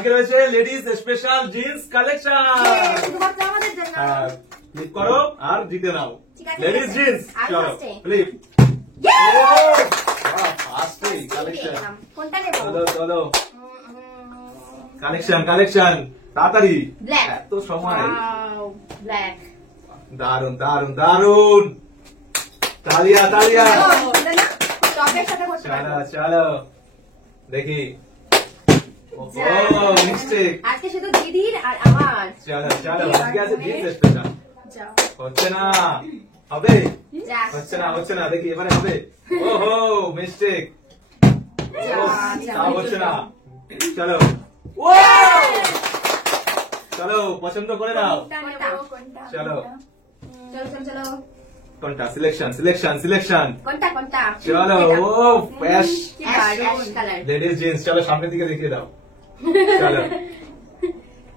আজকে রয়েছে ladies special jeans collection. শুধুমাত্র আমাদের জন্য। ক্লিক করো আর জিতে নাও লেডিস জিন্স। চলো ক্লিক। ফার্স্টে কালেকশন। কোনটা নেব? চলো চলো কালেকশন কালেকশন তাড়াতাড়ি। ব্ল্যাক। এত সময়। ব্ল্যাক। দারুন দারুন দারুন। তালিয়া তালিয়া। টপের সাথে করতে চলো পারবো। চলো দেখি। মিস্টেক। আজকে শুধু দিদির আর আমার। চলো চলো আজকে আছে জিন্স স্পেশাল। যাও। হচ্ছে না হবে যা। হচ্ছে না দেখি এবারে হবে। ওহো মিস্টেক। তাও হচ্ছে না। চলো চলো পছন্দ করে নাও। চলো চলো চলো চলো। কোনটা সিলেকশন সিলেকশন সিলেকশন। কোনটা কোনটা? চলো ও ফ্যাশ অ্যাশ কালার। Ladies jeans. চলো সামনের দিকে দেখিয়ে দাও। চলো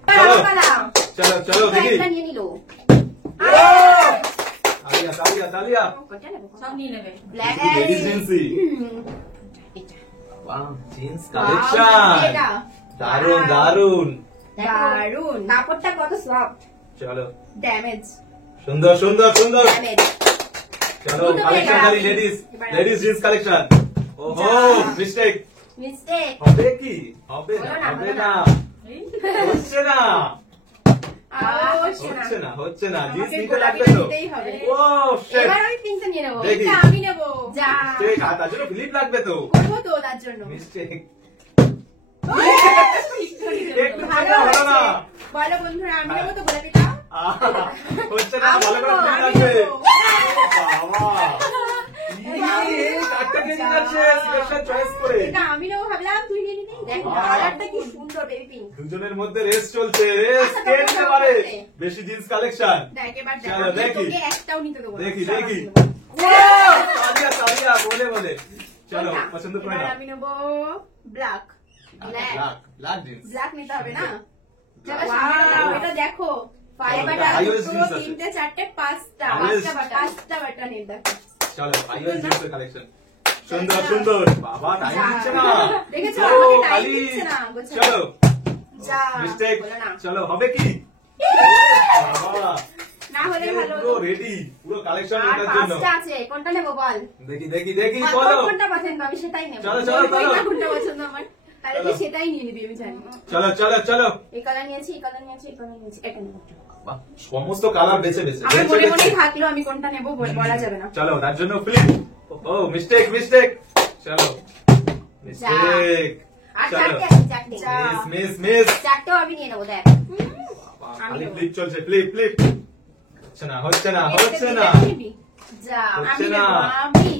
চলো চলো চলো দেখি। এটা নিয়ে নিলো। তালিয়া তালিয়া তালিয়া। কোনটা নেব? সব নিয়ে নেবে। ব্ল্যাক। লেডিস জিন্সই। এটা। Wow jeans collection. এটা। দারুন দারুন। দারুন। কাপড়টা কত সফট। চলো ড্যামেজ। সুন্দর সুন্দর সুন্দর। ড্যামেজ। চলো দুটো কালেকশন পেয়ে খালি গেলাম। লেডিস এবার লেডিস জিন্স কালেকশন। ওহো মিস্টেক। মিস্টেক। হবে কি হবে না হলো না, হবে হলো না না। হচ্ছে না হচ্ছে না। হচ্ছে না হচ্ছে না জিন্স আমাকে নিতে গোলাপি লাগবে তো। নিতেই হবে। ও শিট এবার আমি পিঙ্কটা নিয়ে নেবো। দেখি। এটা আমি নেবো। যা। মিস্টেক আর তার জন্য ফিলিপ লাগবে তো। করবো তো তার জন্য। মিস্টেক একটু ভালো ভালো ভালো না বলো বন্ধুরা আমি নেবো তো গোলাপিটা। হচ্ছে না ভালো করে ফিলিপ আমি লাগবে। নেবো। বাবা চারটা কেজি যাচ্ছে সিলেকশন চয়েস করে। এটা আমি নেবো ভাবলাম তুই নিয়ে নিবি। দেখো বাহ। কালারটা কি সুন্দর বেবি পিঙ্ক। দুজনের মধ্যে রেস চলছে রেস আচ্ছা, কে তোমরা নিতে নাও পারে করতে। বেশি জিন্স কালেকশন। দেখ এবার দেখ চলো, আমি দেখি। তোকে একটাও নিতে দেবো না। দেখি সব দেখি আমি নেবো। তালিয়া তালিয়া বলে বলে। চলো কোনটা? পছন্দ করে এবার নাও। আমি নেবো black. Black. Black black jeans. Black নিতে হবে না। Black. এবার সামনে নাও, এটা দেখো। High এবার waist jeans আছে। তিনটে চারটে পাঁচটা High waist। পাঁচটা বাটন এই দেখো। চলো হাইওয়ে জিন্সের কালেকশন। সুন্দর সুন্দর বাবা টাইম দিচ্ছে না। দেখেছো ও, আমাকে টাইম খালি। দিচ্ছে না গোছানো। চলো যা। মিস্টেক হলো না। চলো হবে কি বাবা না হলে ভালো পুরো হতো। রেডি পুরো কালেকশন আর এটার জন্য। পাঁচটা আছে। কোনটা নেবো বল? দেখি দেখি দেখি আর বলো। কোনটা পছন্দ আমি সেটাই নেবো। চলো চলো বলবোই চলো না কোনটা পছন্দ আমার। তাহলে চলো। তুই সেটাই নিয়ে নিবি আমি জানি। চলো চলো চলো এই কালার নিয়েছি এই কালার নিয়েছি এই কালার নিয়েছি এটা নেবো। বাহ, সমস্ত কালার বেছে বেছে আমার বেছে মনে বেছে। মনেই থাকলো আমি কোনটা নেবো বলা যাবে না। চলো তার জন্য ফ্লিপ। ও মিস্টেক মিস্টেক। চলো মিস্টেক। আর চলো চারটে আছে চারটে। যা। Miss miss miss. চারটেও আমি নিয়ে নেবো দেখ। বাবা, আমি খালি নেবো। ফ্লিপ চলছে ফ্লিপ ফ্লিপ। হচ্ছে না হচ্ছে না হচ্ছে না এটা নিবি? যা। হচ্ছে আমি না। নেবো, আমি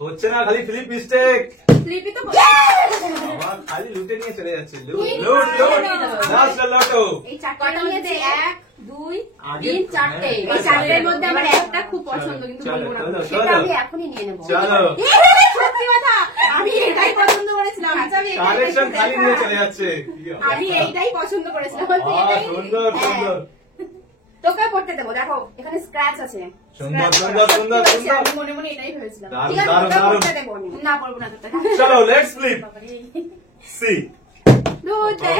হচ্ছে না খালি ফ্লিপ মিস্টেক। স্লিপই তো বাবা খালি লুটে নিয়ে চলে যাচ্ছে লুট লুট লুট লাস্ট লটো। এই চারটা কটা নিয়েছে নিয়েছে? এক দুই আগে তিন চারটে হ্যাঁ, এই চারটের চলো, মধ্যে আমার একটা খুব পছন্দ কিন্তু চলো, বলবো না। চলো, সেটা চলো। আমি এখনই নিয়ে নেবো। চলো সত্যি কথা আমি এটাই পছন্দ করেছিলাম আচ্ছা, আমি এটাই কালেকশন খালি দেখা। নিয়ে চলে যাচ্ছে কি অবস্থা? আমি এইটাই পছন্দ করেছিলাম তুই বাহ, এটাই সুন্দর সুন্দর তোকে পড়তে দেবো দেখো এখানে স্ক্র্যাচ আছে। সুন্দর সুন্দর সুন্দর সুন্দর। আমি মনে মনে এটাই ভেবেছিলাম দারুণ ঠিক আছে দারুণ তোকে দারুণ। পড়তে দেবো আমি। না পড়বো না তোরটা চলো লেটস ফ্লিপ সি। দুধে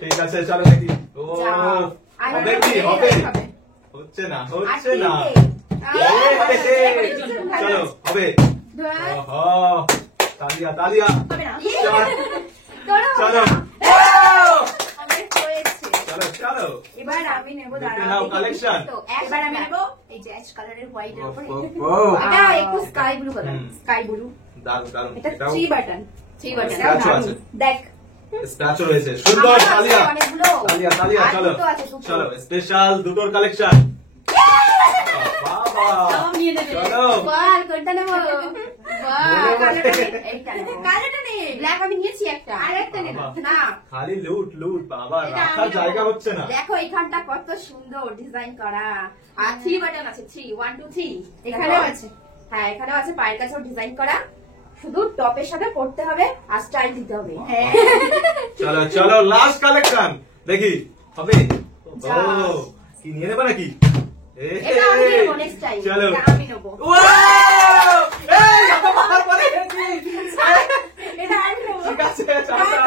ঠিক আছে চলো দেখি ও যাও। হবে কি হবে হচ্ছে না আর হচ্ছে না তিনটে। চলো হবে ওহো তালিয়া তালিয়া হবে না তোরও হবে চলো না। অনেক হয়েছে। চলো চলো এবার আমি নেবো দেখে দাঁড়াও নাও দেখি। কালেকশন। তো অ্যাশ এবার আমি একটা। নেবো এই যে অ্যাশ কালারের হোয়াইট এর উপরে এটা একটু স্কাই ব্লু কালার। হুম। স্কাই ব্লু দারুণ দারুণ এটা এটাও 3 বাটন 3 বাটন স্ক্র্যাচও আছে। দেখ স্ক্র্যাচও রয়েছে সুন্দর আমার আছে তালিয়া অনেকগুলো। তালিয়া তালিয়া আর চলো দুটো আছে, দুটো। চলো স্পেশাল দুটোর কালেকশন বাবা সব নিয়ে নেবে চলো বল কোনটা নেবো? মনে বল মনে। এইটা নেবো। কালারটা নে ব্ল্যাক আমি নিয়েছি একটা। আর একটা নেবো বাবা। না খালি লুট লুট বাবা এটা রাখার আমি নেবো। জায়গা হচ্ছে না দেখো এখানটা কত সুন্দর ডিজাইন করা। আর 3 বাটন আছে 3 1 2 3 এখানেও আছে হ্যাঁ এখানেও আছে পায়ের কাছেও ডিজাইন করা। শুধু টপের সাথে পড়তে হবে আর স্টাইল দিতে হবে। হ্যাঁ চলো চলো লাস্ট কালেকশন দেখি হবে যা। ও কি নিয়ে নেবে নাকি এটা আমি নেবো next time। চলো এটা আমি নেবো ওয়াও এই এত বাহার পরে গেছি এটা আমি নেবো ঠিক আছে চাচা